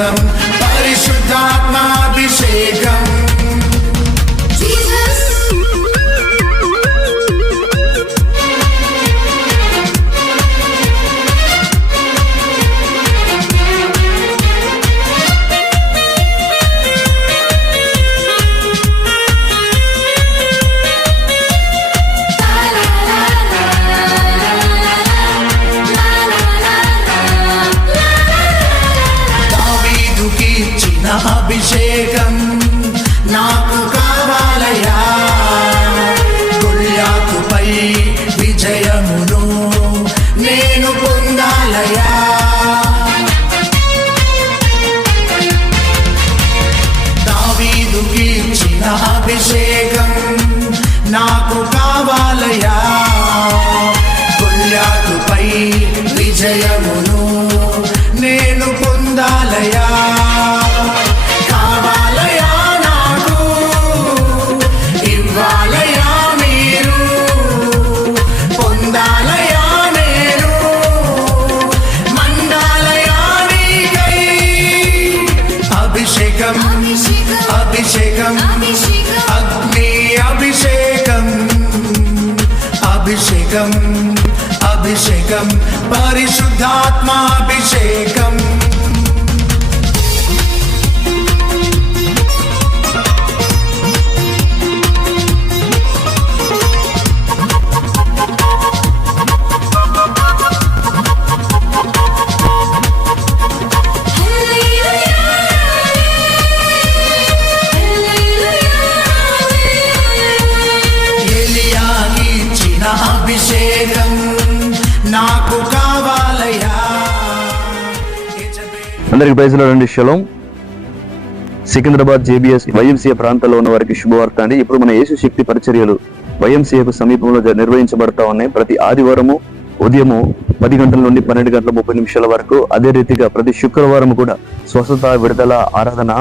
అభిషేకం now. అభిషేకం అభిషేకం పరిశుద్ధాత్మాభిషేకం ఎలియాకి అందరికి ప్రైజ్లో రండి. శలం సికింద్రాబాద్ జేబీఎస్ వైఎంసీఏ ప్రాంతంలో ఉన్న వారికి శుభవార్త అండి. ఇప్పుడు మన యేసు శక్తి పరిచర్యలు వైఎంసీఏకు సమీపంలో నిర్వహించబడతా ఉన్నాయి. ప్రతి ఆదివారము ఉదయము పది గంటల నుండి పన్నెండు గంటల ముప్పై నిమిషాల వరకు అదే రీతిగా ప్రతి శుక్రవారం కూడా స్వస్థత విడుదల ఆరాధన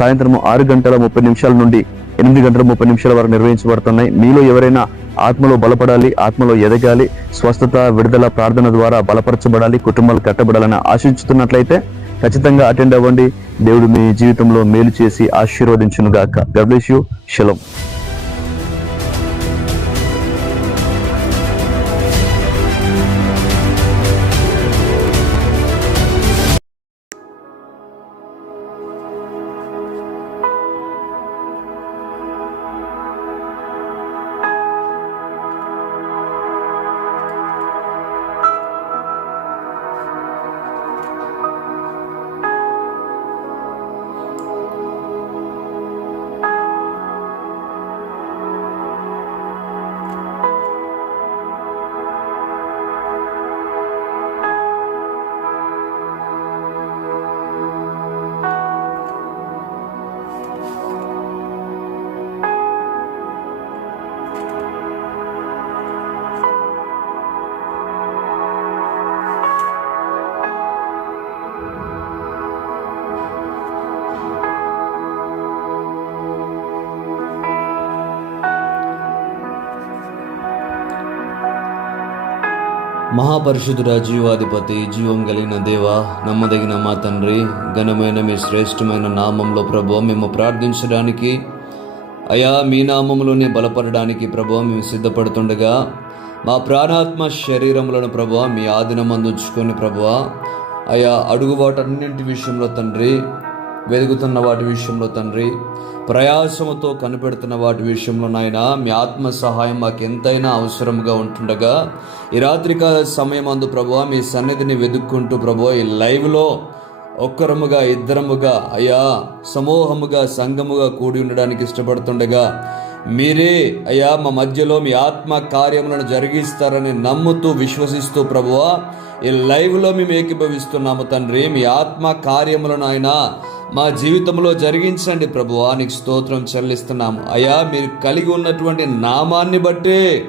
సాయంత్రం ఆరు గంటల ముప్పై నిమిషాల నుండి ఎనిమిది గంటల ముప్పై నిమిషాల వరకు నిర్వహించబడుతున్నాయి. మీలో ఎవరైనా ఆత్మలో బలపడాలి ఆత్మలో ఎదగాలి స్వస్థత విడుదల ప్రార్థన ద్వారా బలపరచబడాలి కుటుంబాలు కట్టబడాలని ఆశించుతున్నట్లయితే ఖచ్చితంగా అటెండ్ అవ్వండి. దేవుడు మీ జీవితంలో మేలు చేసి ఆశీర్వదించును గాక గబ్లేష్ యూ మహాపరిశుద్ధుడ జీవాధిపతి జీవం కలిగిన దేవ నమ్మదగిన మా తండ్రి ఘనమైన మీ శ్రేష్టమైన నామంలో ప్రభు మేము ప్రార్థించడానికి అయా మీ నామంలోనే బలపడడానికి ప్రభు మేము సిద్ధపడుతుండగా మా ప్రాణాత్మ శరీరములను ప్రభు మీ ఆధీనమందు ఉంచుకొని ప్రభు అయా అడుగుబాటన్నింటి విషయంలో తండ్రి వెలుగుతున్న వాటి విషయంలో తండ్రి. ప్రయాసముతో కనిపెడుతున్న వాటి విషయంలో నాయన మీ ఆత్మ సహాయం మాకు ఎంతైనా అవసరంగా ఉంటుండగా ఈ రాత్రికాల సమయం అందు ప్రభు మీ సన్నిధిని వెతుక్కుంటూ ప్రభు ఈ లైవ్లో ఒక్కరముగా ఇద్దరముగా అయ్యా సమూహముగా సంఘముగా కూడి ఉండడానికి ఇష్టపడుతుండగా మీరే అయ్యా మా మధ్యలో మీ ఆత్మ కార్యములను జరిగిస్తారని నమ్ముతూ విశ్వసిస్తూ ప్రభువా ఈ లైవ్లో మేము ఏకీభవిస్తున్నాము తండ్రి. మీ ఆత్మ కార్యములను ఆయన మా జీవితంలో జరిగించండి ప్రభువా నీకు స్తోత్రం చెల్లిస్తున్నాము. అయ్యా మీరు కలిగి ఉన్నటువంటి నామాన్ని బట్టే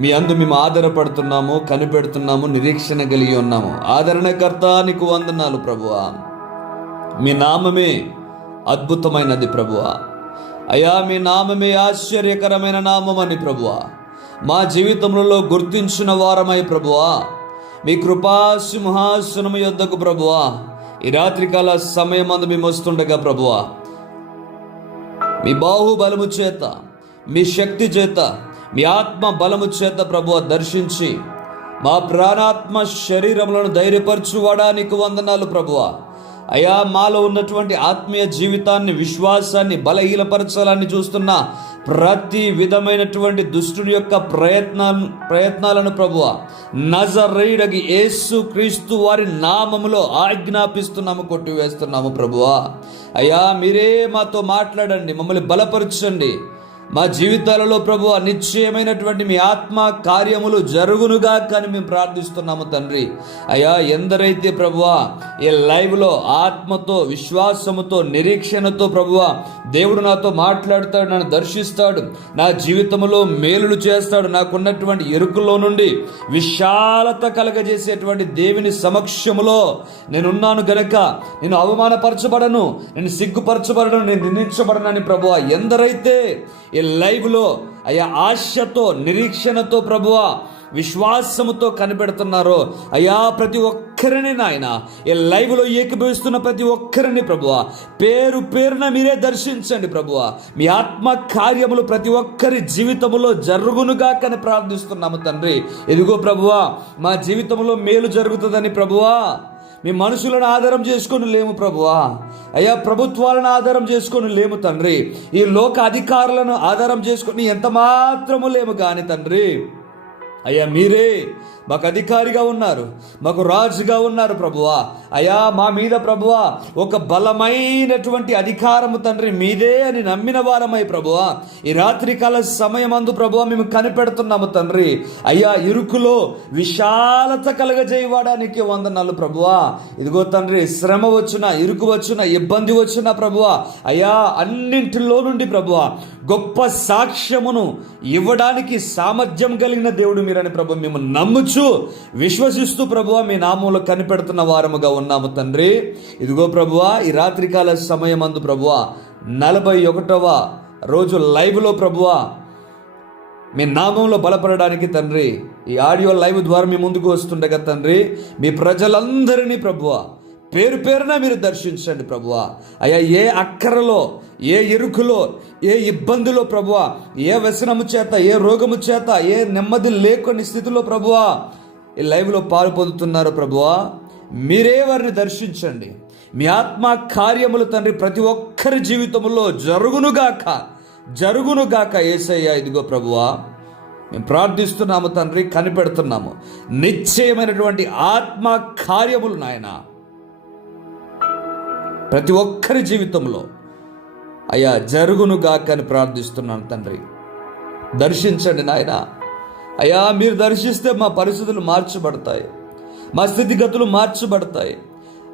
మీ అందు మేము ఆధారపడుతున్నాము కనిపెడుతున్నాము నిరీక్షణ కలిగి ఉన్నాము. ఆదరణకర్త నీకు వందనాలు ప్రభువా. మీ నామమే అద్భుతమైనది ప్రభువా. అయా మీ నామమే ఆశ్చర్యకరమైన నామమని ప్రభువా. మా జీవితంలో గుర్తించిన వారమై ప్రభువా. మీ కృపా సింహాసనము యొద్దకు ప్రభువా. ఈ రాత్రికాల సమయం అందు మేము వస్తుండగా ప్రభువా మీ బాహుబలము చేత మీ శక్తి చేత మీ ఆత్మ బలము చేత ప్రభువ దర్శించి మా ప్రాణాత్మ శరీరములను ధైర్యపరచువాడానికి వందనాలు ప్రభువ. అయా మాలో ఉన్నటువంటి ఆత్మీయ జీవితాన్ని విశ్వాసాన్ని బలహీనపరచాలని చూస్తున్న ప్రతి విధమైనటువంటి దుష్టుని యొక్క ప్రయత్నా ప్రయత్నాలను ప్రభువ నజరేయుడగి యేసు క్రీస్తు వారి నామములో ఆజ్ఞాపిస్తున్నాము కొట్టివేస్తున్నాము ప్రభువ. అయ్యా మీరే మాతో మాట్లాడండి మమ్మల్ని బలపరచండి. మా జీవితాలలో ప్రభు నిశ్చయమైనటువంటి మీ ఆత్మ కార్యములు జరుగునుగా కానీ మేము ప్రార్థిస్తున్నాము తండ్రి. అయ్యా ఎందరైతే ప్రభువా ఈ లైవ్లో ఆత్మతో విశ్వాసముతో నిరీక్షణతో ప్రభువా దేవుడు నాతో మాట్లాడతాడు నన్ను దర్శిస్తాడు నా జీవితంలో మేలులు చేస్తాడు నాకున్నటువంటి ఎరుకులో నుండి విశాలత కలగజేసేటువంటి దేవుని సమక్షములో నేనున్నాను గనక నేను అవమానపరచబడను నేను సిగ్గుపరచబడను నేను నిందించబడనని ప్రభువా ఎందరైతే ఈ లైవ్లో అయ్యా ఆశతో నిరీక్షణతో ప్రభువా విశ్వాసముతో కనిపెడుతున్నారో. అయ్యా ప్రతి ఒక్కరిని నాయన ఈ లైవ్లో ఏకీభవిస్తున్న ప్రతి ఒక్కరిని ప్రభువ పేరు పేరున మీరే దర్శించండి ప్రభువ. మీ ఆత్మ కార్యములు ప్రతి ఒక్కరి జీవితంలో జరుగునుగా కని ప్రార్థిస్తున్నాము తండ్రి. ఎదుగో ప్రభువా మా జీవితంలో మేలు జరుగుతుందని ప్రభువా. మీ మనుషులను ఆధారం చేసుకొని లేము ప్రభువా. అయ్యా ప్రభుత్వాలను ఆధారం చేసుకొని లేము తండ్రి. ఈ లోక అధికారులను ఆధారం చేసుకొని ఎంత మాత్రము లేము కానీ తండ్రి. అయ్యా మీరే మాకు అధికారిగా ఉన్నారు మాకు రాజుగా ఉన్నారు ప్రభువా. అయా మా మీద ప్రభువా ఒక బలమైనటువంటి అధికారము తండ్రి మీదే అని నమ్మిన వారమై ప్రభువా. ఈ రాత్రికాల సమయమందు ప్రభువా మేము కనిపెడుతున్నాము తండ్రి. అయ్యా ఇరుకులో విశాలత కలగజేయవాడానికి వందనాలు ప్రభువా. ఇదిగో తండ్రి శ్రమ వచ్చిన ఇరుకు వచ్చిన ఇబ్బంది వచ్చిన ప్రభువా. అయ్యా అన్నింటిలో నుండి ప్రభువా గొప్ప సాక్ష్యమును ఇవ్వడానికి సామర్థ్యం కలిగిన దేవుడు మీరని ప్రభు మేము నమ్ముచు విశ్వసిస్తూ ప్రభువ మీ నామంలో కనిపెడుతున్న వారముగా ఉన్నాము తండ్రి. ఇదిగో ప్రభువ ఈ రాత్రికాల సమయమందు ప్రభువ నలభై ఒకటవ రోజు లైవ్లో ప్రభువ మీ నామంలో బలపడడానికి తండ్రి ఈ ఆడియో లైవ్ ద్వారా మీ ముందుకు వస్తుండగా తండ్రి మీ ప్రజలందరినీ ప్రభువ పేరు పేరున మీరు దర్శించండి ప్రభువ. అయ్యా ఏ అక్కరలో ఏ ఇరుకులో ఏ ఇబ్బందిలో ప్రభువ ఏ వ్యసనము చేత ఏ రోగము చేత ఏ నెమ్మది లేకుని స్థితిలో ప్రభువ ఈ లైవ్లో పాలు పొందుతున్నారు ప్రభువా. మీరే వారిని దర్శించండి. మీ ఆత్మ కార్యములు తండ్రి ప్రతి ఒక్కరి జీవితంలో జరుగునుగాక జరుగునుగాక ఏసయ్య ఇదిగో ప్రభువా. మేము ప్రార్థిస్తున్నాము తండ్రి కనిపెడుతున్నాము. నిశ్చయమైనటువంటి ఆత్మ కార్యములు నాయనా. ప్రతి ఒక్కరి జీవితంలో అయ్యా జరుగునుగాక అని ప్రార్థిస్తున్నాను తండ్రి. దర్శించండి నాయన. అయ్యా మీరు దర్శిస్తే మా పరిస్థితులు మార్చబడతాయి. మా స్థితిగతులు మార్చబడతాయి.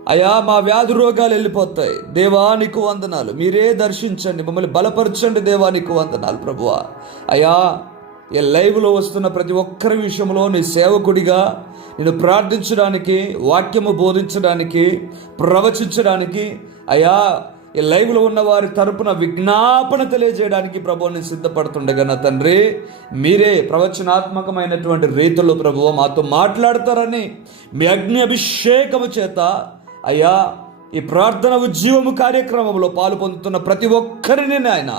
అయా మా వ్యాధి రోగాలు వెళ్ళిపోతాయి. దేవానికి వందనాలు. మీరే దర్శించండి. మమ్మల్ని బలపరచండి దేవానికి వందనాలు ప్రభువా. అయా ఈ లైవ్లో వస్తున్న ప్రతి ఒక్కరి విషయంలో నీ సేవకుడిగా నేను ప్రార్థించడానికి వాక్యము బోధించడానికి ప్రవచించడానికి అయా ఈ లైవ్లో ఉన్న వారి తరపున విజ్ఞాపన తెలియజేయడానికి ప్రభు నేను సిద్ధపడుతుండగా నా తండ్రి మీరే ప్రవచనాత్మకమైనటువంటి రీతిలో ప్రభు మాతో మాట్లాడతారని మీ అగ్ని అభిషేకము చేత అయ్యా ఈ ప్రార్థన ఉజ్జీవము కార్యక్రమంలో పాలు పొందుతున్న ప్రతి ఒక్కరిని ఆయన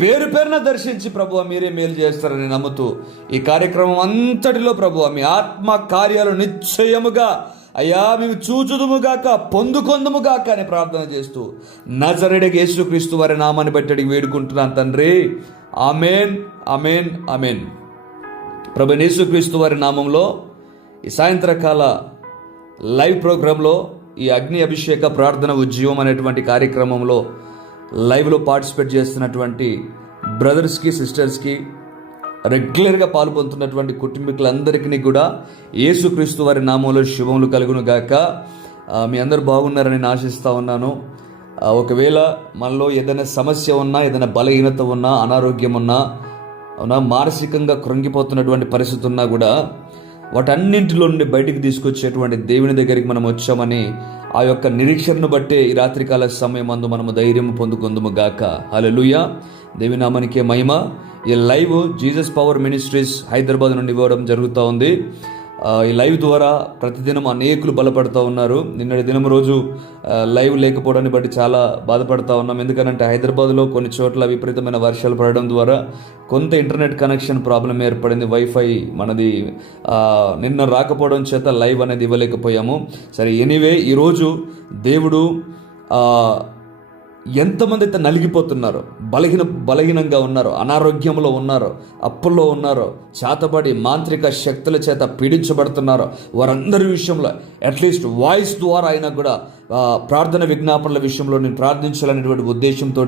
పేరు పేరున దర్శించి ప్రభు మీరే మేలు చేస్తారని నమ్ముతూ ఈ కార్యక్రమం అంతటిలో ప్రభు మీ ఆత్మ కార్యాలు నిశ్చయముగా అయ్యా మేము చూచుదుముగాక పొందుకొందుముగాక అని ప్రార్థన చేస్తూ నజరడికి యేసుక్రీస్తు వారి నామాన్ని బట్టి అడిగి వేడుకుంటున్నాను తండ్రి. ఆమెన్ అమెన్ అమెన్ ప్రభు యేసుక్రీస్తు వారి నామంలో ఈ సాయంత్రకాల లైవ్ ప్రోగ్రాంలో ఈ అగ్ని అభిషేక ప్రార్థన ఉద్యమం అనేటువంటి కార్యక్రమంలో లైవ్లో పార్టిసిపేట్ చేస్తున్నటువంటి బ్రదర్స్కి సిస్టర్స్కి రెగ్యులర్గా పాల్పొందుతున్నటువంటి కుటుంబీకులందరికీ కూడా యేసుక్రీస్తు వారి నామంలో శుభములు కలుగును గాక. మీ అందరు బాగున్నారని నేను ఆశిస్తూ ఉన్నాను. ఒకవేళ మనలో ఏదైనా సమస్య ఉన్నా ఏదైనా బలహీనత ఉన్నా అనారోగ్యం ఉన్నా అవునా మానసికంగా కృంగిపోతున్నటువంటి పరిస్థితి ఉన్నా కూడా వాటన్నింటిలో నుండి బయటికి తీసుకొచ్చేటువంటి దేవుని దగ్గరికి మనం వచ్చామని ఆ యొక్క నిరీక్షణను బట్టే ఈ రాత్రికాల సమయం అందు మనము ధైర్యం పొందుకుందుము గాక. హల్లెలూయా దేవినామనికే మహిమ. ఈ live Jesus power ministries Hyderabad నుండి ఇవ్వడం జరుగుతూ ఉంది. ఈ లైవ్ ద్వారా ప్రతిదినం అనేకులు బలపడుతూ ఉన్నారు. నిన్నటి దినం రోజు లైవ్ లేకపోవడాన్ని బట్టి చాలా బాధపడతా ఉన్నాం. ఎందుకంటే హైదరాబాద్లో కొన్ని చోట్ల విపరీతమైన వర్షాలు పడడం ద్వారా కొంత ఇంటర్నెట్ కనెక్షన్ ప్రాబ్లం ఏర్పడింది. వైఫై మనది నిన్న రాకపోవడం చేత లైవ్ అనేది ఇవ్వలేకపోయాము. సరే ఎనీవే ఈరోజు దేవుడు ఎంతమంది అయితే నలిగిపోతున్నారో బలహీన బలహీనంగా ఉన్నారో అనారోగ్యంలో ఉన్నారో అప్పుల్లో ఉన్నారో చేతబడి మాంత్రిక శక్తుల చేత పీడించబడుతున్నారో వారందరి విషయంలో అట్లీస్ట్ వాయిస్ ద్వారా అయినా కూడా ప్రార్థన విజ్ఞాపనల విషయంలో నేను ప్రార్థించాలనేటువంటి ఉద్దేశంతో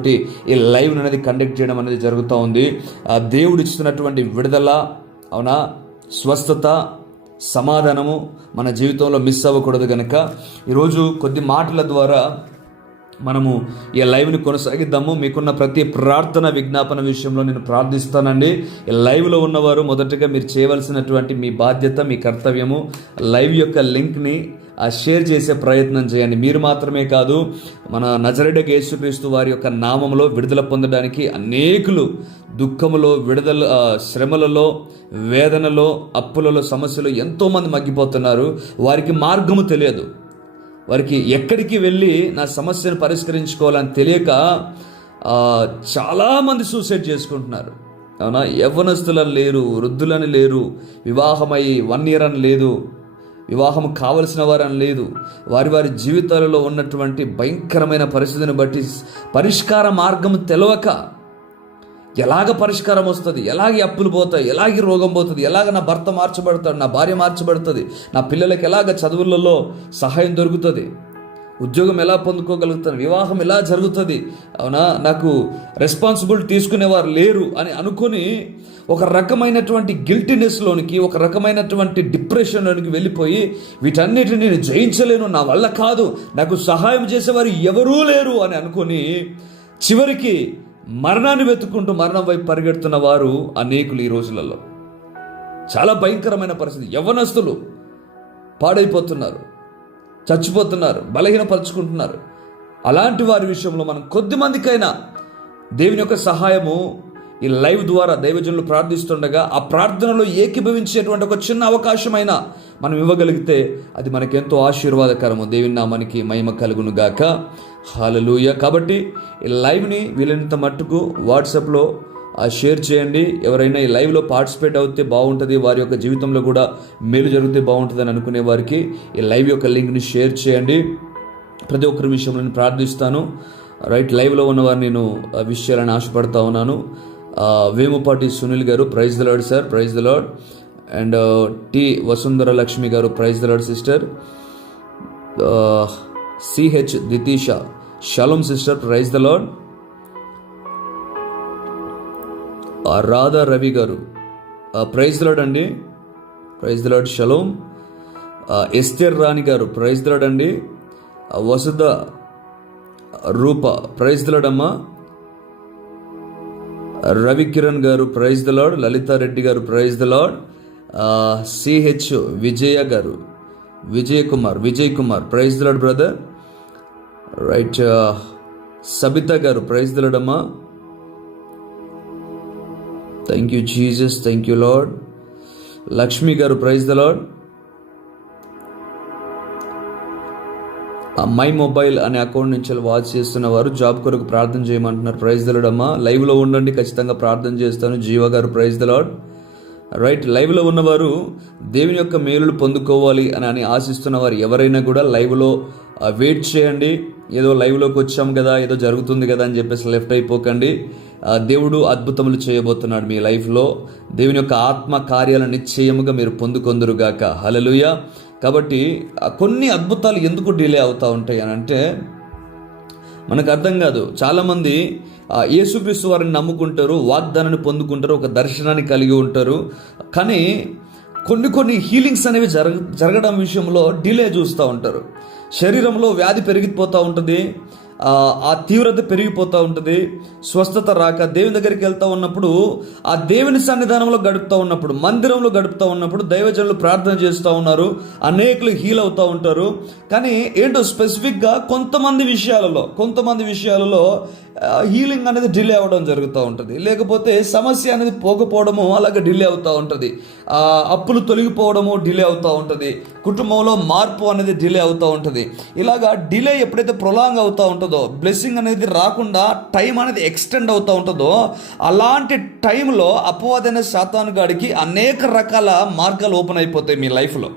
ఈ లైవ్ అనేది కండక్ట్ చేయడం అనేది జరుగుతూ ఉంది. దేవుడు ఇస్తున్నటువంటి విడుదల అవునా? స్వస్థత సమాధానము మన జీవితంలో మిస్ అవ్వకూడదు కనుక ఈరోజు కొద్ది మాటల ద్వారా మనము ఈ లైవ్ని కొనసాగిద్దాము. మీకున్న ప్రతి ప్రార్థన విజ్ఞాపన విషయంలో నేను ప్రార్థిస్తానండి. ఈ లైవ్లో ఉన్నవారు మొదటగా మీరు చేయవలసినటువంటి మీ బాధ్యత మీ కర్తవ్యము లైవ్ యొక్క లింక్ని ఆ షేర్ చేసే ప్రయత్నం చేయండి. మీరు మాత్రమే కాదు మన నజరడ యేసుక్రీస్తు వారి యొక్క నామంలో విడుదల పొందడానికి అనేకులు దుఃఖములో విడుదల శ్రమలలో వేదనలో అప్పులలో సమస్యలు ఎంతోమంది మగ్గిపోతున్నారు. వారికి మార్గము తెలియదు. వారికి ఎక్కడికి వెళ్ళి నా సమస్యను పరిష్కరించుకోవాలని తెలియక చాలామంది సూసైడ్ చేసుకుంటున్నారు. అవునా? యవ్వనస్తులని లేరు వృద్ధులని లేరు వివాహమై వన్ ఇయర్ అని లేదు వివాహం కావలసిన వారని లేదు. వారి వారి జీవితాలలో ఉన్నటువంటి భయంకరమైన పరిస్థితిని బట్టి పరిష్కార మార్గం తెలవక ఎలాగ పరిష్కారం వస్తుంది? ఎలాగే అప్పులు పోతాయి? ఎలాగ రోగం పోతుంది? ఎలాగ నా భర్త మార్చబడతాడు? నా భార్య మార్చబడుతుంది? నా పిల్లలకి ఎలాగ చదువులలో సహాయం దొరుకుతుంది? ఉద్యోగం ఎలా పొందుకోగలుగుతాను? వివాహం ఎలా జరుగుతుంది? అవునా? నాకు రెస్పాన్సిబిలిటీ తీసుకునేవారు లేరు అని అనుకుని ఒక రకమైనటువంటి గిల్టీనెస్లోనికి ఒక రకమైనటువంటి డిప్రెషన్లోనికి వెళ్ళిపోయి వీటన్నిటిని నేను జయించలేను నా వల్ల కాదు నాకు సహాయం చేసేవారు ఎవరూ లేరు అని అనుకుని చివరికి మరణాన్ని వెతుక్కుంటూ మరణం వైపు పరిగెడుతున్న వారు అనేకులు ఈ రోజులలో. చాలా భయంకరమైన పరిస్థితి. యవ్వనస్తులు పాడైపోతున్నారు. చచ్చిపోతున్నారు. బలహీనపరుచుకుంటున్నారు. అలాంటి వారి విషయంలో మనం కొద్ది మందికైనా దేవుని యొక్క సహాయము ఈ లైవ్ ద్వారా దైవజనులు ప్రార్థిస్తుండగా ఆ ప్రార్థనలో ఏకీభవించేటువంటి ఒక చిన్న అవకాశమైనా మనం ఇవ్వగలిగితే అది మనకెంతో ఆశీర్వాదకరము. దేవుని నామానికి మహిమ కలుగును గాక హాలలుయ కాబట్టి ఈ లైవ్ని వీలైనంత మట్టుకు వాట్సాప్లో షేర్ చేయండి. ఎవరైనా ఈ లైవ్లో పార్టిసిపేట్ అవుతే బాగుంటుంది. వారి యొక్క జీవితంలో కూడా మేలు జరిగితే బాగుంటుంది అని అనుకునే వారికి ఈ లైవ్ యొక్క లింక్ని షేర్ చేయండి. ప్రతి ఒక్కరి విషయంలో నేను ప్రార్థిస్తాను. రైట్ లైవ్లో ఉన్న వారిని నేను విషయాలని విష్ చేయాలని ఆశపడతా ఉన్నాను. Vemupati Sunil garu praise the Lord sir praise the and T Vasundhara Lakshmi garu praise the Lord sister CH Dithisha. Shalom sister praise the Lord Radha Ravi garu. Praise Lord అండి. Praise Lord shalom. Esther Rani garu praise Lord అండి. Vasudha Rupa praise Lord Ravi Kiran garu praise the Lord Lalitha Reddy garu praise the Lord CH Vijaya garu Vijay Kumar Vijay Kumar praise the Lord brother. Right Sabitha uh, garu praise తెలడమ్మా thank you Jesus thank you Lord Lakshmi garu praise the Lord my mobile అనే account నుంచి watch చేస్తున్న వారు job కొరకు ప్రార్థన చేయమంటున్నారు. Praise the అమ్మా. లైవ్లో ఉండండి ఖచ్చితంగా ప్రార్థన చేస్తాను. జీవ గారు ప్రైజ్ ద లార్డ్ రైట్ లైవ్లో ఉన్నవారు దేవుని యొక్క మేలులు పొందుకోవాలి అని అని ఆశిస్తున్న వారు ఎవరైనా కూడా లైవ్లో వెయిట్ చేయండి. ఏదో లైవ్లోకి వచ్చాం కదా ఏదో జరుగుతుంది కదా అని చెప్పేసి లెఫ్ట్ అయిపోకండి. దేవుడు అద్భుతములు చేయబోతున్నాడు మీ లైఫ్లో దేవుని యొక్క ఆత్మ కార్యాలను నిశ్చయముగా మీరు పొందుకొందురుగాక హలలుయ కాబట్టి కొన్ని అద్భుతాలు ఎందుకు డిలే అవుతూ ఉంటాయి అని అంటే మనకు అర్థం కాదు. చాలామంది యేసుక్రీస్తు వారిని నమ్ముకుంటారు వాగ్దానాన్ని పొందుకుంటారు ఒక దర్శనాన్ని కలిగి ఉంటారు. కానీ కొన్ని కొన్ని హీలింగ్స్ అనేవి జరగ జరగడం విషయంలో డిలే చూస్తూ ఉంటారు. శరీరంలో వ్యాధి పెరిగిపోతూ ఉంటుంది. ఆ తీవ్రత పెరిగిపోతూ ఉంటుంది స్వస్థత రాక దేవుని దగ్గరికి వెళ్తూ ఉన్నప్పుడు ఆ దేవుని సన్నిధానంలో గడుపుతూ ఉన్నప్పుడు మందిరంలో గడుపుతూ ఉన్నప్పుడు దైవజనులు ప్రార్థన చేస్తూ ఉన్నారు అనేకులు హీల్ అవుతూ ఉంటారు. కానీ ఏంటో స్పెసిఫిక్గా కొంతమంది విషయాలలో కొంతమంది విషయాలలో హీలింగ్ అనేది డిలే అవ్వడం జరుగుతూ ఉంటుంది. లేకపోతే సమస్య అనేది పోకపోవడము అలాగే డిలే అవుతూ ఉంటుంది. అప్పులు తొలగిపోవడము డిలే అవుతూ ఉంటుంది. కుటుంబంలో మార్పు అనేది డిలే అవుతూ ఉంటుంది. ఇలాగా డిలే ఎప్పుడైతే ప్రొలాంగ్ అవుతూ ఉంటుందో బ్లెస్సింగ్ అనేది రాకుండా టైం అనేది ఎక్స్టెండ్ అవుతూ ఉంటుందో అలాంటి టైంలో అపవాదైన శాతాను గాడికి అనేక రకాల మార్గాలు ఓపెన్ అయిపోతాయి మీ లైఫ్లో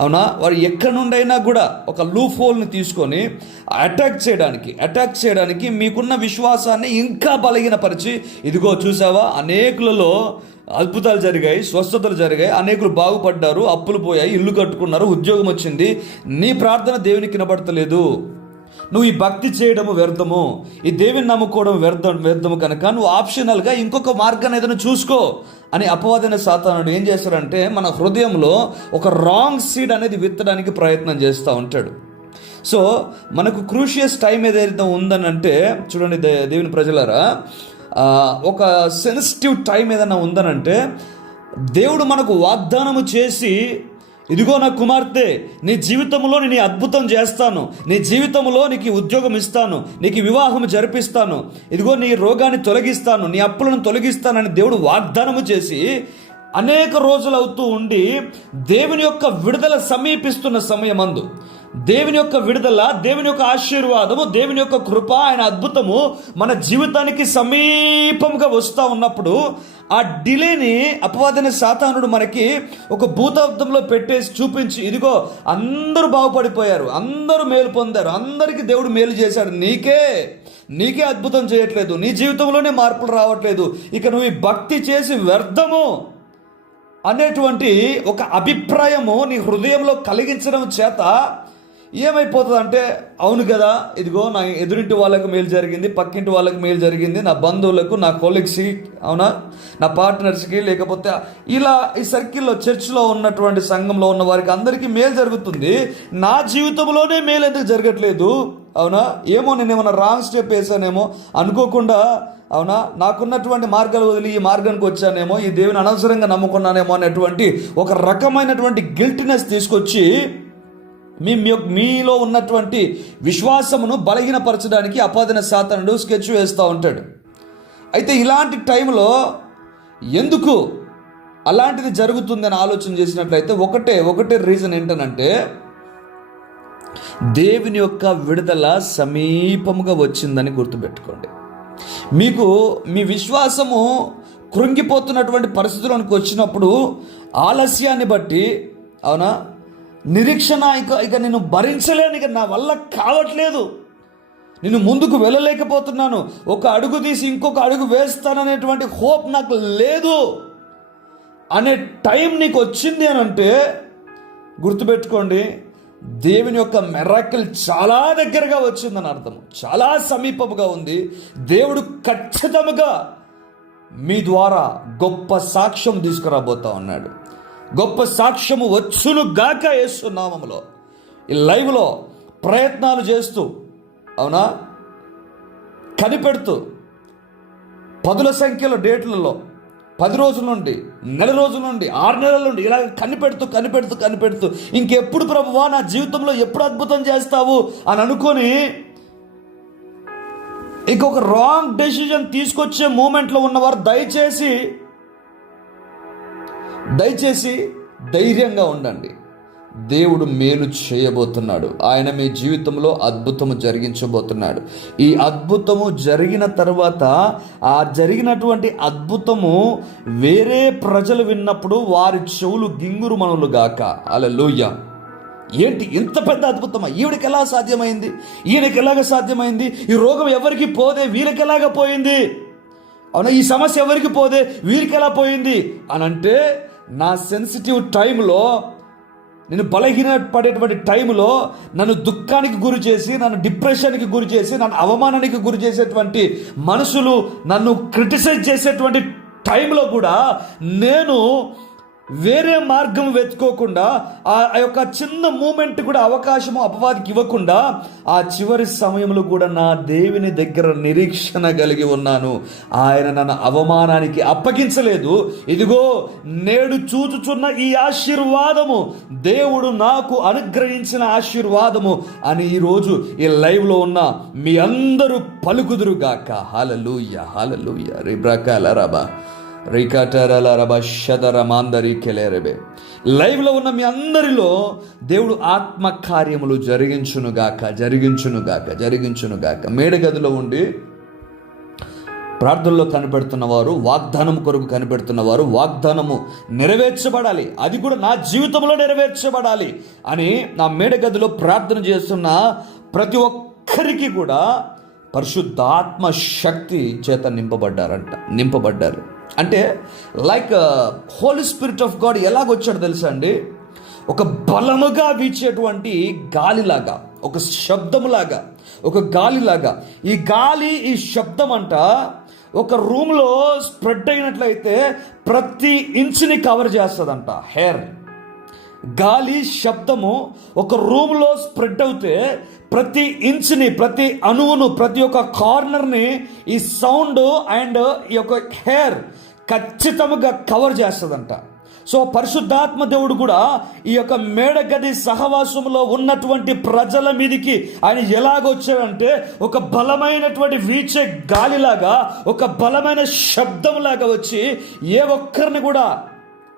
అవునా? వారు ఎక్కడి నుండైనా కూడా ఒక లూఫ్ హోల్ని తీసుకొని అటాక్ చేయడానికి అటాక్ చేయడానికి మీకున్న విశ్వాసాన్ని ఇంకా బలహీనపరిచి ఇదిగో చూసావా? అనేకులలో అద్భుతాలు జరిగాయి స్వస్థతలు జరిగాయి అనేకులు బాగుపడ్డారు అప్పులు పోయాయి ఇల్లు కట్టుకున్నారు ఉద్యోగం వచ్చింది. నీ ప్రార్థన దేవునికి వినబడతలేదు. నువ్వు ఈ భక్తి చేయడము వ్యర్థము ఈ దేవుని నమ్ముకోవడం వ్యర్థం వ్యర్థము కనుక నువ్వు ఆప్షనల్గా ఇంకొక మార్గాన్ని ఏదైనా చూసుకో అని అపవాదైన సాతానుడు ఏం చేస్తాడంటే మన హృదయంలో ఒక రాంగ్ సీడ్ అనేది విత్తడానికి ప్రయత్నం చేస్తూ ఉంటాడు. సో మనకు క్రూషియస్ టైం ఏదైతే ఉందని అంటే చూడండి దే- దేవుని ప్రజలారా ఒక సెన్సిటివ్ టైం ఏదైనా ఉందనంటే దేవుడు మనకు వాగ్దానము చేసి ఇదిగో నా కుమార్తె నీ జీవితంలో నేను అద్భుతం చేస్తాను. నీ జీవితంలో నీకు ఉద్యోగం ఇస్తాను. నీకు వివాహం జరిపిస్తాను. ఇదిగో నీ రోగాన్ని తొలగిస్తాను. నీ అప్పులను తొలగిస్తానని దేవుడు వాగ్దానము చేసి అనేక రోజులు అవుతూ ఉండి దేవుని యొక్క విడుదల సమీపిస్తున్న సమయమందు దేవుని యొక్క విడుదల దేవుని యొక్క ఆశీర్వాదము దేవుని యొక్క కృప ఆయన అద్భుతము మన జీవితానికి సమీపంగా వస్తూ ఉన్నప్పుడు ఆ డిలేని అపవాదన సాతానుడు మనకి ఒక భూతాబ్దంలో పెట్టేసి చూపించి ఇదిగో అందరూ బాగుపడిపోయారు అందరూ మేలు పొందారు అందరికీ దేవుడు మేలు చేశాడు. నీకే నీకే అద్భుతం చేయట్లేదు నీ జీవితంలోనే మార్పులు రావట్లేదు ఇక నువ్వు ఈ భక్తి చేసి వ్యర్థము అనేటువంటి ఒక అభిప్రాయము నీ హృదయంలో కలిగించడం చేత ఏమైపోతుంది అంటే అవును కదా ఇదిగో నా ఎదురింటి వాళ్ళకు మేలు జరిగింది పక్కింటి వాళ్ళకు మేలు జరిగింది నా బంధువులకు నా కొలీగ్స్కి అవునా? నా పార్ట్నర్స్కి లేకపోతే ఇలా ఈ సర్కిల్లో చర్చ్లో ఉన్నటువంటి సంఘంలో ఉన్న వారికి అందరికీ మేలు జరుగుతుంది. నా జీవితంలోనే మేలు ఎందుకు జరగట్లేదు? అవునా? ఏమో నేను ఏమైనా రాంగ్ స్టెప్ వేసానేమో అనుకోకుండా అవునా? నాకున్నటువంటి మార్గాలు వదిలి ఈ మార్గానికి వచ్చానేమో ఈ దేవుని అనవసరంగా నమ్ముకున్నానేమో అనేటువంటి ఒక రకమైనటువంటి గిల్టినెస్ తీసుకొచ్చి మీ మీ యొక్క- మీలో ఉన్నటువంటి విశ్వాసమును బలహీనపరచడానికి అపాదన సాతనుడు స్కెచ్ వేస్తూ ఉంటాడు. అయితే ఇలాంటి టైంలో ఎందుకు అలాంటిది జరుగుతుందని ఆలోచన చేసినట్లయితే ఒకటే ఒకటే రీజన్ ఏంటనంటే దేవుని యొక్క విడుదల సమీపముగా వచ్చిందని గుర్తుపెట్టుకోండి. మీకు మీ విశ్వాసము కృంగిపోతున్నటువంటి పరిస్థితుల్లోనికి వచ్చినప్పుడు ఆలస్యాన్ని బట్టి అవునా? నిరీక్షణ ఇక ఇక నేను భరించలేను ఇక నా వల్ల కావట్లేదు. నేను ముందుకు వెళ్ళలేకపోతున్నాను. ఒక అడుగు తీసి ఇంకొక అడుగు వేస్తాననేటువంటి హోప్ నాకు లేదు. అనే టైం నీకు వచ్చింది అని అంటే గుర్తుపెట్టుకోండి దేవుని యొక్క మెరాకిల్ చాలా దగ్గరగా వచ్చిందని అర్థం. చాలా సమీపముగా ఉంది. దేవుడు ఖచ్చితముగా మీ ద్వారా గొప్ప సాక్ష్యం తీసుకురాబోతా ఉన్నాడు. గొప్ప సాక్ష్యము వచ్చును గాక నామములో. ఈ లైవ్లో ప్రయత్నాలు చేస్తూ అవునా? కనిపెడుతూ పదుల సంఖ్యలో డేట్లలో పది రోజుల నుండి నెల రోజుల నుండి ఆరు నెలల నుండి ఇలా కనిపెడుతూ కనిపెడుతూ కనిపెడుతూ ఇంకెప్పుడు ప్రభువా నా జీవితంలో ఎప్పుడు అద్భుతం చేస్తావు అని అనుకొని ఇంకొక రాంగ్ డెసిజన్ తీసుకొచ్చే మూమెంట్లో ఉన్నవారు దయచేసి దయచేసి ధైర్యంగా ఉండండి. దేవుడు మేలు చేయబోతున్నాడు. ఆయన మీ జీవితంలో అద్భుతము జరిగించబోతున్నాడు. ఈ అద్భుతము జరిగిన తర్వాత ఆ జరిగినటువంటి అద్భుతము వేరే ప్రజలు విన్నప్పుడు వారి చెవులు గింగురు మనులు గాక. అలలోయ ఏంటి ఇంత పెద్ద అద్భుతమా? ఈవిడికి ఎలా సాధ్యమైంది? ఈయనకి ఎలాగ సాధ్యమైంది? ఈ రోగం ఎవరికి పోదే? వీరికి ఎలాగ పోయింది? అవునా ఈ సమస్య ఎవరికి పోదే? వీరికి ఎలా పోయింది? అని అంటే నా సెన్సిటివ్ టైంలో నేను బలహీన పడేటువంటి టైంలో నన్ను దుఃఖానికి గురి చేసి నన్ను డిప్రెషన్కి గురి చేసి నన్ను అవమానానికి గురి చేసేటువంటి మనుషులు నన్ను క్రిటిసైజ్ చేసేటువంటి టైంలో కూడా నేను వేరే మార్గం వెతుకోకుండా ఆ ఆ యొక్క చిన్న మూమెంట్ కూడా అవకాశము అపవాదికి ఇవ్వకుండా ఆ చివరి సమయంలో కూడా నా దేవుని దగ్గర నిరీక్షణ కలిగి ఉన్నాను. ఆయన నన్ను అవమానానికి అప్పగించలేదు. ఇదిగో నేడు చూచుచున్న ఈ ఆశీర్వాదము దేవుడు నాకు అనుగ్రహించిన ఆశీర్వాదము అని ఈరోజు ఈ లైవ్లో ఉన్న మీ అందరూ పలుకుదురుగాక. Hallelujah hallelujah రిబ్రకాల రాబా. రికటరలరబషదరమాందరికెలేరబే లైవ్లో ఉన్న మీ అందరిలో దేవుడు ఆత్మ కార్యములు జరిగించునుగాక జరిగించునుగాక జరిగించునుగాక. మేడగదిలో ఉండి ప్రార్థనలో కనిపెడుతున్నవారు వాగ్దానం కొరకు కనిపెడుతున్నవారు వాగ్దానము నెరవేర్చబడాలి. అది కూడా నా జీవితంలో నెరవేర్చబడాలి అని నా మేడగదిలో ప్రార్థన చేస్తున్న ప్రతి ఒక్కరికి కూడా పరిశుద్ధాత్మ శక్తి చేత నింపబడ్డారంట నింపబడ్డారు. అంటే like holy spirit of God ఎలాగొచ్చాడు తెలుసా అండి? ఒక బలముగా వీచేటువంటి గాలిలాగా ఒక శబ్దములాగా ఒక గాలిలాగా. ఈ గాలి ఈ శబ్దం అంట ఒక రూమ్లో స్ప్రెడ్ అయినట్లయితే ప్రతి ఇంచుని కవర్ చేస్తుందంట హెయిర్ గాలి శబ్దము ఒక రూమ్లో స్ప్రెడ్ అవుతే ప్రతి ఇంచ్ని ప్రతి అణువును ప్రతి ఒక్క కార్నర్ని ఈ సౌండ్ అండ్ ఈ యొక్క హెయిర్ ఖచ్చితంగా కవర్ చేస్తుందంట. సో పరిశుద్ధాత్మ దేవుడు కూడా ఈ యొక్క మేడగది సహవాసంలో ఉన్నటువంటి ప్రజల మీదికి ఆయన ఎలాగొచ్చాడంటే ఒక బలమైనటువంటి వీచే గాలిలాగా ఒక బలమైన శబ్దంలాగా వచ్చి ఏ ఒక్కరిని కూడా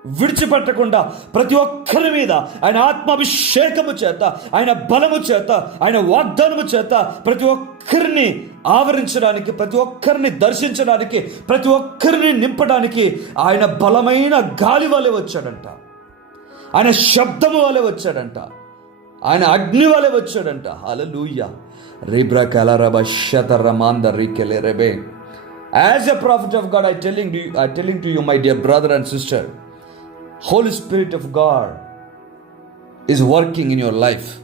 విడిచిపెట్టకుండా ప్రతి ఒక్కరి మీద ఆయన ఆత్మాభిషేకము చేత ఆయన బలము చేత ఆయన వాగ్దానము చేత ప్రతి ఒక్కరిని ఆవరించడానికి ప్రతి ఒక్కరిని దర్శించడానికి ప్రతి ఒక్కరిని నింపడానికి ఆయన బలమైన గాలి వలె వచ్చాడంట. ఆయన శబ్దము వలె వచ్చాడంట. ఆయన అగ్ని వలె వచ్చాడంట. హల్లెలూయా. రీబ్రా కలరబ శతర మాంద రీకెలే రెబే. As a prophet of God I telling you I telling to you my dear brother and sister holy spirit of God is working in your life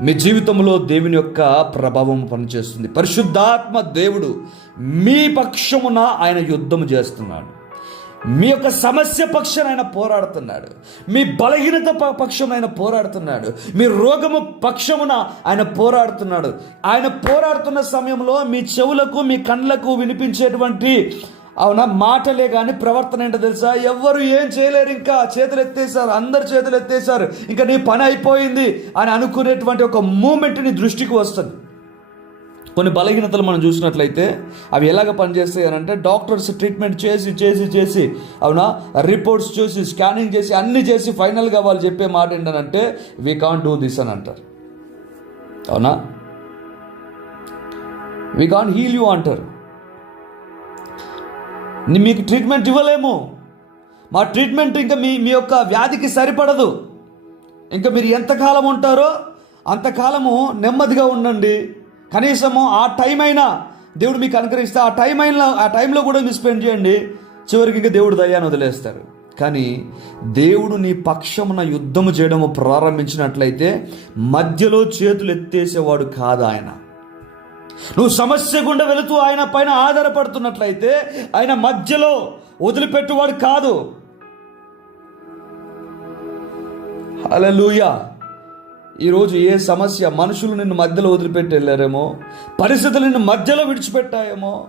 మీ జీవితంలో దేవుని యొక్క ప్రభావం పనిచేస్తుంది. పరిశుద్ధాత్మ దేవుడు మీ పక్షమున ఆయన యుద్ధము చేస్తున్నాడు. మీ యొక్క సమస్య పక్షాన ఆయన పోరాడుతున్నాడు. మీ బలహీనత ప- పక్షం ఆయన పోరాడుతున్నాడు. మీ రోగము పక్షమున ఆయన పోరాడుతున్నాడు. ఆయన పోరాడుతున్న సమయంలో మీ చెవులకు మీ కళ్ళకు వినిపించేటువంటి అవునా? మాటలే కానీ ప్రవర్తన ఏంటో తెలుసా? ఎవ్వరు ఏం చేయలేరు ఇంకా చేతులు ఎత్తేసారు అందరు చేతులు ఎత్తేసారు ఇంకా నీ పని అయిపోయింది అని అనుకునేటువంటి ఒక మూమెంట్ నీ దృష్టికి వస్తుంది. కొన్ని బలహీనతలు మనం చూసినట్లయితే అవి ఎలాగ పనిచేస్తాయి అని అంటే డాక్టర్స్ ట్రీట్మెంట్ చేసి చేసి చేసి అవునా? రిపోర్ట్స్ చూసి స్కానింగ్ చేసి అన్ని చేసి ఫైనల్గా వాళ్ళు చెప్పే మాట ఏంటంటే వీ కాంట్ డూ దిస్ అని అంటారు. అవునా? వీ కాంట్ హీల్ యూ అంటారు. మీకు ట్రీట్మెంట్ ఇవ్వలేము. మా ట్రీట్మెంట్ ఇంకా మీ మీ యొక్క వ్యాధికి సరిపడదు. ఇంకా మీరు ఎంతకాలం ఉంటారో అంతకాలము నెమ్మదిగా ఉండండి. కనీసము ఆ టైం అయినా దేవుడు మీకు అనుగ్రహిస్తే ఆ టైం అయినా ఆ టైంలో కూడా మీరు స్పెండ్ చేయండి. చివరికి ఇంకా దేవుడు దయ్యాన్ని వదిలేస్తారు. కానీ దేవుడు నీ పక్షమున యుద్ధము చేయడము ప్రారంభించినట్లయితే మధ్యలో చేతులు ఎత్తేసేవాడు కాదు ఆయన. నువ్వు సమస్య గుండా వెళుతూ ఆయన పైన ఆధారపడుతున్నట్లయితే ఆయన మధ్యలో వదిలిపెట్టువాడు కాదు. హల్లెలూయా. ఈరోజు ఏ సమస్య మనుషులు నిన్ను మధ్యలో వదిలిపెట్టి వెళ్ళారేమో పరిస్థితులు నిన్ను మధ్యలో విడిచిపెట్టాయేమో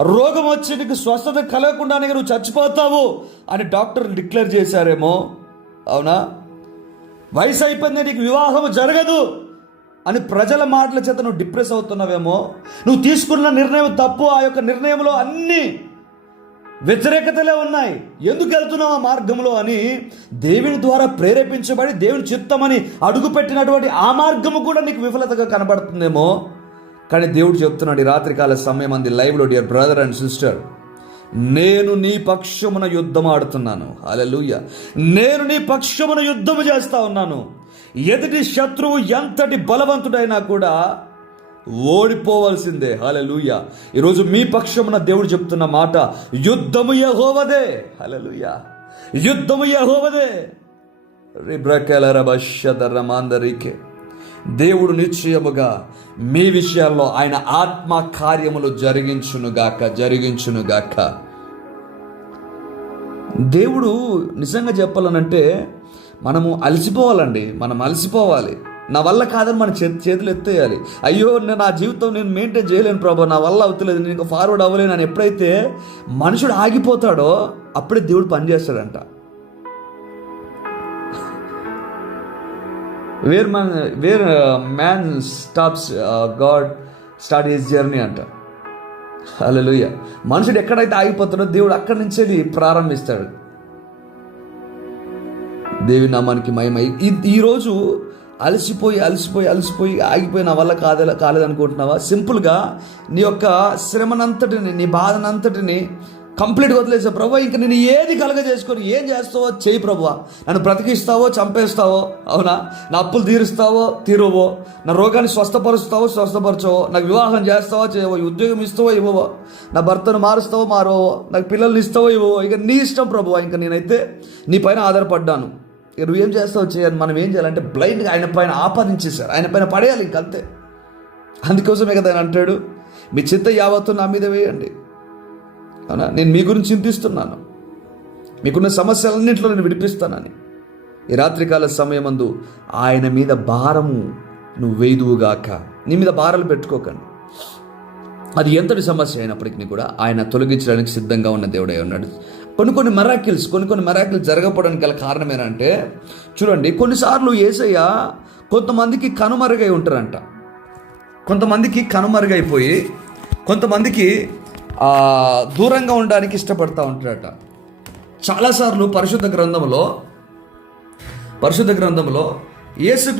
రోగం వచ్చి నీకు స్వస్థత కలగకుండానే నువ్వు చచ్చిపోతావు అని డాక్టర్ డిక్లేర్ చేశారేమో అవునా? వయసు అయిపోయింది నీకు వివాహం జరగదు. అని ప్రజల మాటల చేత నువ్వు డిప్రెస్ అవుతున్నావేమో నువ్వు తీసుకున్న నిర్ణయం తప్పు ఆ యొక్క నిర్ణయంలో అన్నీ వ్యతిరేకతలే ఉన్నాయి. ఎందుకు వెళ్తున్నావు ఆ మార్గంలో అని దేవుని ద్వారా ప్రేరేపించబడి దేవుని చిత్తమని అడుగుపెట్టినటువంటి ఆ మార్గము కూడా నీకు విఫలతగా కనబడుతుందేమో. కానీ దేవుడు చెప్తున్నాడు ఈ రాత్రికాల సమయం అంది లైవ్లో డియర్ బ్రదర్ అండ్ సిస్టర్ నేను నీ పక్షమున యుద్ధం ఆడుతున్నాను. అలలుయ నేను నీ పక్షమున యుద్ధము చేస్తా ఉన్నాను. ఎదుటి శత్రువు ఎంతటి బలవంతుడైనా కూడా ఓడిపోవాల్సిందే. హలలుయ ఈరోజు మీ పక్షమున దేవుడు చెప్తున్న మాట యుద్ధము యహోవదే. హలలుయ యుద్ధము యహోవదే. రిబ్రకెలరబషదరమాందరికే దేవుడు నిశ్చయముగా మీ విషయాల్లో ఆయన ఆత్మ కార్యములు జరిగించునుగాక జరిగించునుగాక దేవుడు నిజంగా చెప్పాలనంటే మనము అలసిపోవాలండి మనం అలసిపోవాలి. నా వల్ల కాదని మన చేతి చేతులు ఎత్తేయాలి. అయ్యో నేను నా జీవితం నేను మెయింటైన్ చేయలేను ప్రభా నా వల్ల అవుతలేదు నేను ఫార్వర్డ్ అవ్వలేను అని ఎప్పుడైతే మనుషుడు ఆగిపోతాడో అప్పుడే దేవుడు పనిచేస్తాడంట where man where man stops God start his journey అంట. హల్లెలూయ మనుషుడు ఎక్కడైతే ఆగిపోతాడో దేవుడు అక్కడి నుంచి ప్రారంభిస్తాడు. దేవి నామానికి మహిమ. ఈ- ఈరోజు అలసిపోయి అలసిపోయి అలసిపోయి ఆగిపోయి నా వల్ల కాదే కాలేదనుకుంటున్నావా? సింపుల్గా నీ యొక్క శ్రమనంతటిని నీ బాధనంతటిని కంప్లీట్గా వదిలేసా ప్రభు ఇంక నేను ఏది కలగ చేసుకొని ఏం చేస్తావో చేయి ప్రభు నన్ను బ్రతికిస్తావో చంపేస్తావో అవునా? నా అప్పులు తీరుస్తావో తీరువో. నా రోగాన్ని స్వస్థపరుస్తావో స్వస్థపరచవో. నాకు వివాహం చేస్తావో చేయవో. ఉద్యోగం ఇస్తావో ఇవ్వవో. నా భర్తను మారుస్తావో మారవో నాకు పిల్లల్ని ఇస్తావో ఇవ్వవో. ఇక నీ ఇష్టం ప్రభు ఇంకా నేనైతే నీ పైన ఆధారపడ్డాను. నువ్వు ఏం చేస్తావు చేయాలి మనం ఏం చేయాలంటే బ్లైండ్గా ఆయన పైన ఆపాదించేశారు. ఆయన పైన పడేయాలి ఇంకంతే అందుకోసమే కదా ఆయన అంటాడు మీ చింత యావత్తు నా మీద వేయండి. అవునా? నేను మీ గురించి చింతిస్తున్నాను. మీకున్న సమస్యలన్నింటిలో నేను విడిపిస్తానని. ఈ రాత్రికాల సమయమందు ఆయన మీద భారము నువ్వు వేదువుగాక నీ మీద భారాలు పెట్టుకోకండి. అది ఎంతటి సమస్య అయినప్పటికీ కూడా ఆయన తొలగించడానికి సిద్ధంగా ఉన్న దేవుడై ఉన్నాడు. కొన్ని కొన్ని మెరాకిల్స్ కొన్ని కొన్ని మెరాకిల్స్ జరగకపోవడానికి గల కారణం ఏంటంటే చూడండి కొన్నిసార్లు ఏసయ్య కొంతమందికి కనుమరుగై ఉంటారంట. కొంతమందికి కనుమరుగైపోయి కొంతమందికి దూరంగా ఉండడానికి ఇష్టపడతా ఉంటారట. చాలాసార్లు పరిశుద్ధ గ్రంథంలో పరిశుద్ధ గ్రంథంలో యేసు